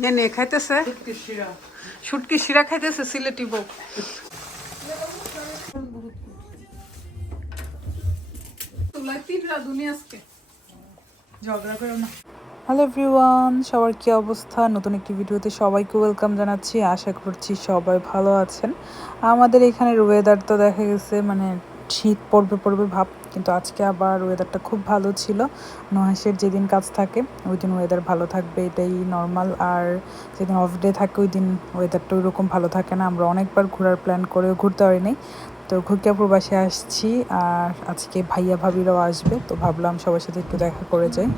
নে নে খাইতেছে? শুটকি শিরা। খাইতেছে সিলেটি বউ। হ্যালো এভরিওয়ান সবার কি অবস্থা? নতুন একটি ভিডিওতে সবাইকে ওয়েলকাম জানাচ্ছি। আশা করছি সবাই ভালো আছেন। আমাদের এখানের ওয়েদার তো দেখা গেছে মানে শীত পড়বে পড়বে ভাব। কিন্তু আজকে আবার ওয়েদারটা খুব ভালো ছিল। নহাসের যেদিন কাজ থাকে ওই দিন ওয়েদার ভালো থাকবে এটাই নর্মাল আর যেদিন অফ ডে থাকে ওই দিন ওয়েদারটা ওইরকম ভালো থাকে না। আমরা অনেকবার ঘোরার প্ল্যান করে ঘুরতে পারিনি। তো ঘুরকিয়াপুর বাসে আসছি আর আজকে ভাইয়া ভাবিরাও আসবে। তো ভাবলাম সবার সাথে একটু দেখা করে যাই।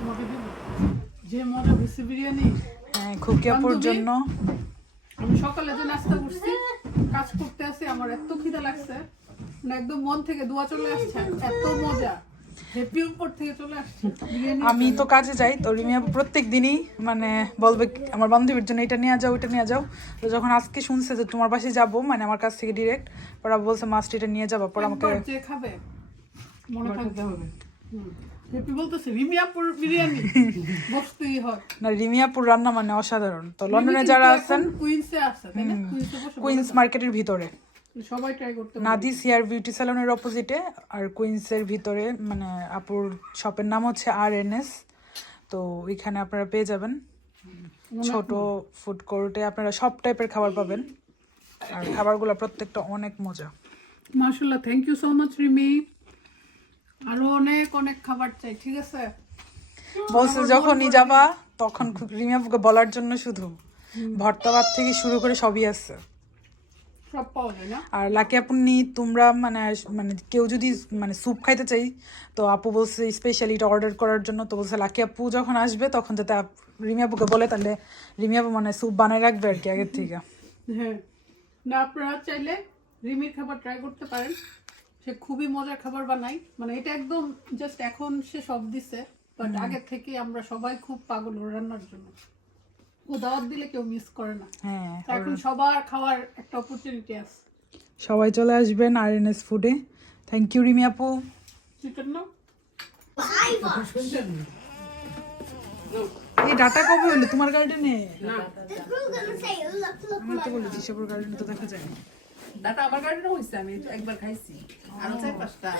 হ্যাঁ খুকিয়াপুর জন্য। আমি সকালে যে নাস্তা করছি কাজ করতে আসি আমার এত খিদে লাগছে। মানে একদম মন থেকে দোয়া চলে আসছে। এত মজা। হ্যাপি উপর থেকে চলে আসছে। বিরিয়ানি আমি তো কাজে যাই তো রিমিয়া প্রত্যেক দিনই মানে বলবে আমার বান্ধবীর জন্য এটা নিয়ে যাও এটা নিয়ে যাও। তো যখন আজকে শুনছে যে তোমার পাশে যাব মানে আমার কাছ থেকে ডিরেক্ট ওরা বলছে মাস্ট এটা নিয়ে যাব পর আমাকে খাবে মনে থাকতে হবে রিমিয়াপুর বিরিয়ানি। বসতেই হয়। না রিমিয়াপুর রান্না মানে অসাধারণ। তো লন্ডনে যারা আছেন কুইন্স মার্কেটের ভিতরে। সবাই ট্রাই করতে পারে। নাদিস হেয়ার বিউটি স্যালনের অপোজিটে আর কুইন্সের ভিতরে মানে আপুর শপের নাম হচ্ছে আর এন এস তো ওইখানে আপনারা পেয়ে যাবেন। ছোট ফুড কোর্টে আপনারা সব টাইপের খাবার পাবেন। আর খাবারগুলো প্রত্যেকটা অনেক মজা। মাশাল্লাহ thank you so much Rimi. আরও অনেক অনেক খাবার চাই ঠিক আছে? বলছে যখনই যাবা তখন খুব রিমিয়াপুকে বলার জন্য শুধু। ভর্তা ভাত থেকে শুরু করে সবই আছে। সব পাওয়া যায় না। আর লাকি আপনি তোমরা মানে মানে কেউ যদি মানে স্যুপ খাইতে চাই তো আপু বলছে স্পেশালি এটা অর্ডার করার জন্য তো বলছে লাকি আপু যখন আসবে তখন যাতে রিমি আপুকে বলে তাহলে রিমি আপু মানে স্যুপ বানায় রাখবে আর কি আগের থেকে। হ্যাঁ। না আপনারা চাইলে রিমির খাবার ট্রাই করতে পারেন। সে খুবই মজার খাবার বানায়। মানে এটা একদম জাস্ট এখন সে সব দিছে বাট আগের থেকে আমরা সবাই খুব পাগল রান্নার জন্য। ও দাওয়াত দিলে কেউ মিস করে না। হ্যাঁ এখন সবার খাওয়ার একটা অপরচুনিটি আছে। সবাই চলে আসবেন আর এন এস ফুডে থ্যাংক ইউ রিমি আপু। চিকেন না এই ডাটা কবে হলো? তোমার গার্ডেনে আমার তো বলেছি সবর গার্ডেনে তো দেখা যায় না। দাদা আমার গার্ডেনও হয়েছে আমি একবার খাইছি। আরও চার পাঁচটা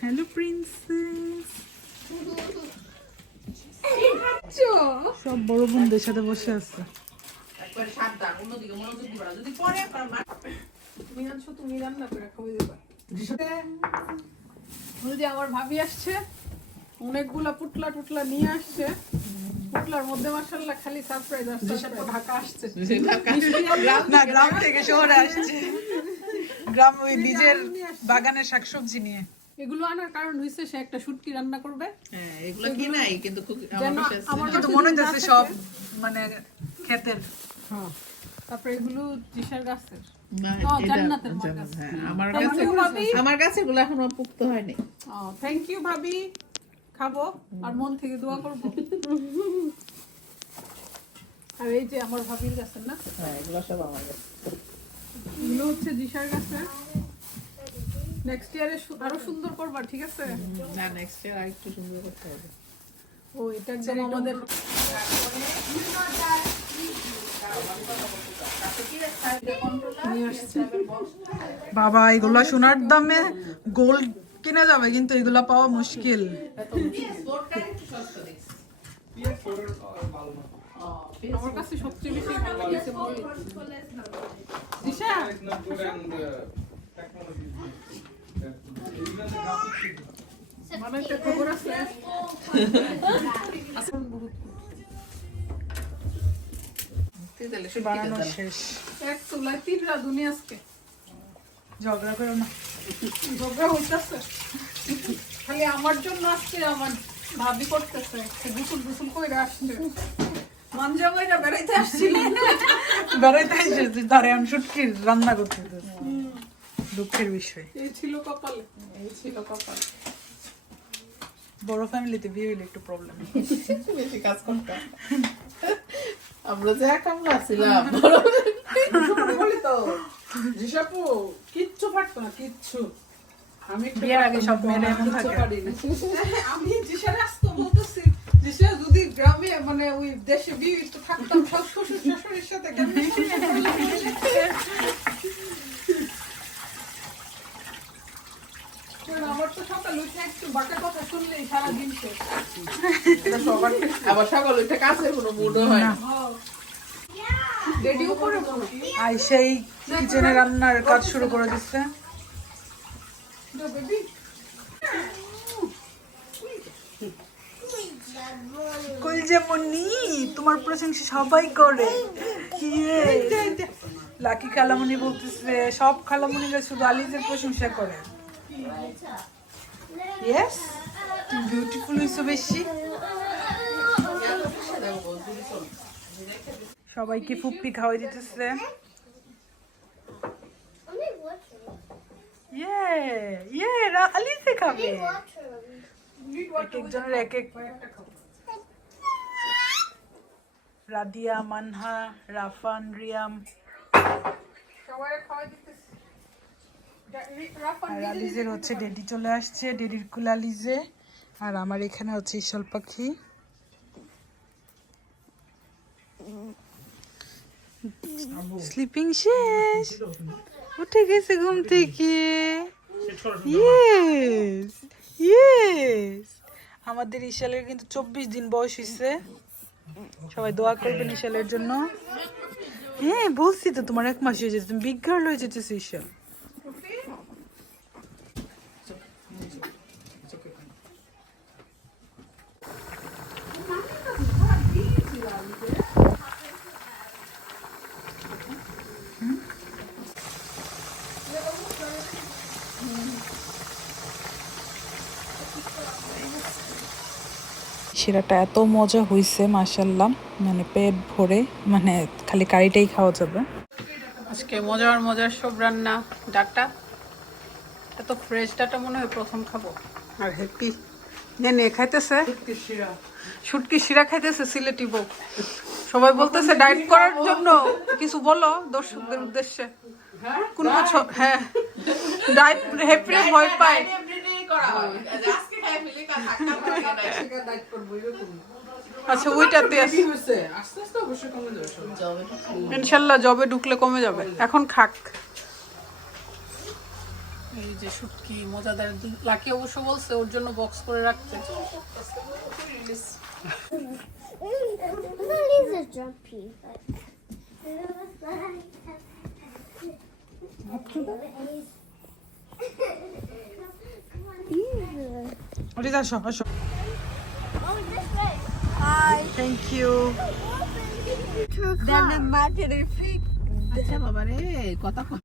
হ্যালো প্রিন্সেস সব বড় বোনদের সাথে বসে আছে। যদি আমার ভাবি আসছে অনেকগুলা পুটলা টুটলা নিয়ে আসছে। পুটলার মধ্যে মাসাল্লাহ খালি সারপ্রাইজ আসছে। ঢাকা আসছে। না গ্রাম থেকে শহরে আসছে। গ্রাম ওই নিজের বাগানের শাকসবজি নিয়ে। এগুলো আনার কারণ হইছে সে একটা শুটকি রান্না করবে। হ্যাঁ এগুলো কি নাই কিন্তু খুব আমার কিন্তু মনে হচ্ছে সব মানে ক্ষেতের। হ্যাঁ তারপরে এগুলো জিসার গাছের। হ্যাঁ, আমার কাছে ভাবি। আমার কাছে এগুলো এখনও পুক্ত হয়নি। থ্যাংক ইউ ভাবি। খাব আর মন থেকে দোয়া করব। আর এই যে আমার ভাবির গাছের না? হ্যাঁ এগুলো সব আমার এগুলো হচ্ছে দিশার গাছে নেক্সট ইয়ারে আরও সুন্দর করবা ঠিক আছে? না নেক্সট ইয়ার আরেকটু সুন্দর করতে হবে। ও এটা একদম আমাদের বাবা এগুলা সোনার দামে গোল্ড কিনা যাবে কিন্তু এগুলা পাওয়া মুশকিল। আমার কাছে সবচেয়ে বেশি ভালো লাগছে বানানো তেতাল্লিশ। শেষ। এক চুলায় তিন রাঁধুনি আজকে। ঝগড়া করো না। ঝগড়া হইতাছে। খালি আমার জন্য আসছে আমার ভাবি করতেছে। গুসুল গুসুল আসছে। মানজা বেড়াইতে আসছিল। বেড়াইতে এসেছি ধরে আমি শুটকির রান্না করতে হইতেছে। দুঃখের বিষয়। এই ছিল কপালে। এই ছিল কপাল। বড় ফ্যামিলিতে বিয়ে হইলে একটু প্রবলেম বেশি কাজ করতাম আমরা যে এক আমরা ছিলাম বলি তো জিসাপু কিচ্ছু পারতো না কিচ্ছু। আমি বিয়ের আগে সব মেয়েরা এমন থাকে। আমি জিসার আসতো বলতেছি জিসা গ্রামে মানে ওই দেশে বিয়ে তো থাকতাম শাশুড়ির সাথে কেমনে শুনিয়ে কারণ আমার তো সকাল উঠে একটু বাঁকা কথা শুনলেই সারাদিন শেষ আবার সকাল উঠে কাছের কোনো মুডও হয় না। রেডিও করে আইসাই কিচেনে রান্নার কাজ শুরু করে দিচ্ছে। বেবি যে মনি তোমার প্রশংসা সবাই করে। লাকি খালামণি বলতেছে সব খালামণিরা শুধু আলিজের প্রশংসা করে। ইয়েস বিউটিফুল হইছো বেশি। সবাইকে ফুপ্পি খাওয়াই দিতেছে। ইয়ে ইয়ে আলিজে খাবে। এক একজনের এক এক রাদিয়া মানহা রাফান রিয়াম। আর আলিজের হচ্ছে ডেডি চলে আসছে ডেডির কুল আলিজে আর আমার এখানে হচ্ছে ইশাল পাখি। স্লিপিং শেষ। উঠে গেছে ঘুম থেকে। ইয়েস ইয়েস আমাদের ইশালের কিন্তু চব্বিশ দিন বয়স হয়েছে সবাই দোয়া করবেন ইশালের জন্য। হ্যাঁ বলছি তো তোমার এক মাস হয়ে যেতে তুমি বিজ্ঞান হয়ে যেতেছো ইশাল শিরাটা এত মজা হয়েছে মাসাল্লাহ মানে পেট ভরে মানে খালি কারিটাই খাওয়া যাবে। আজকে মজার মজার সব রান্না। ডাটা? এত ফ্রেশ ডাটা মনে হয় প্রথম খাব। আর হ্যাপি নে খাইতেছে? শুটকি শিরা খাইতেছে সিলেটি বউ। সবাই বলতেছে ডায়েট করার জন্য। কিছু বলো দর্শকদের উদ্দেশ্যে। কোন কিছু হ্যাঁ। ডায়েট হ্যাপি ভয় পায়। করা হয়। আচ্ছা ওইটাতে আছে আস্তে আস্তে অবশ্যই কমে যাবে সব ইনশাল্লাহ জবে ঢুকলে কমে যাবে এখন খাক এই যে শুটকি মজাদার লাকি অবশ্য বলছে ওর জন্য বক্স করে রাখতে a আসো আসো Oh, this way. Hi. Thank you. Then the matter if আচ্ছা বাবা কথা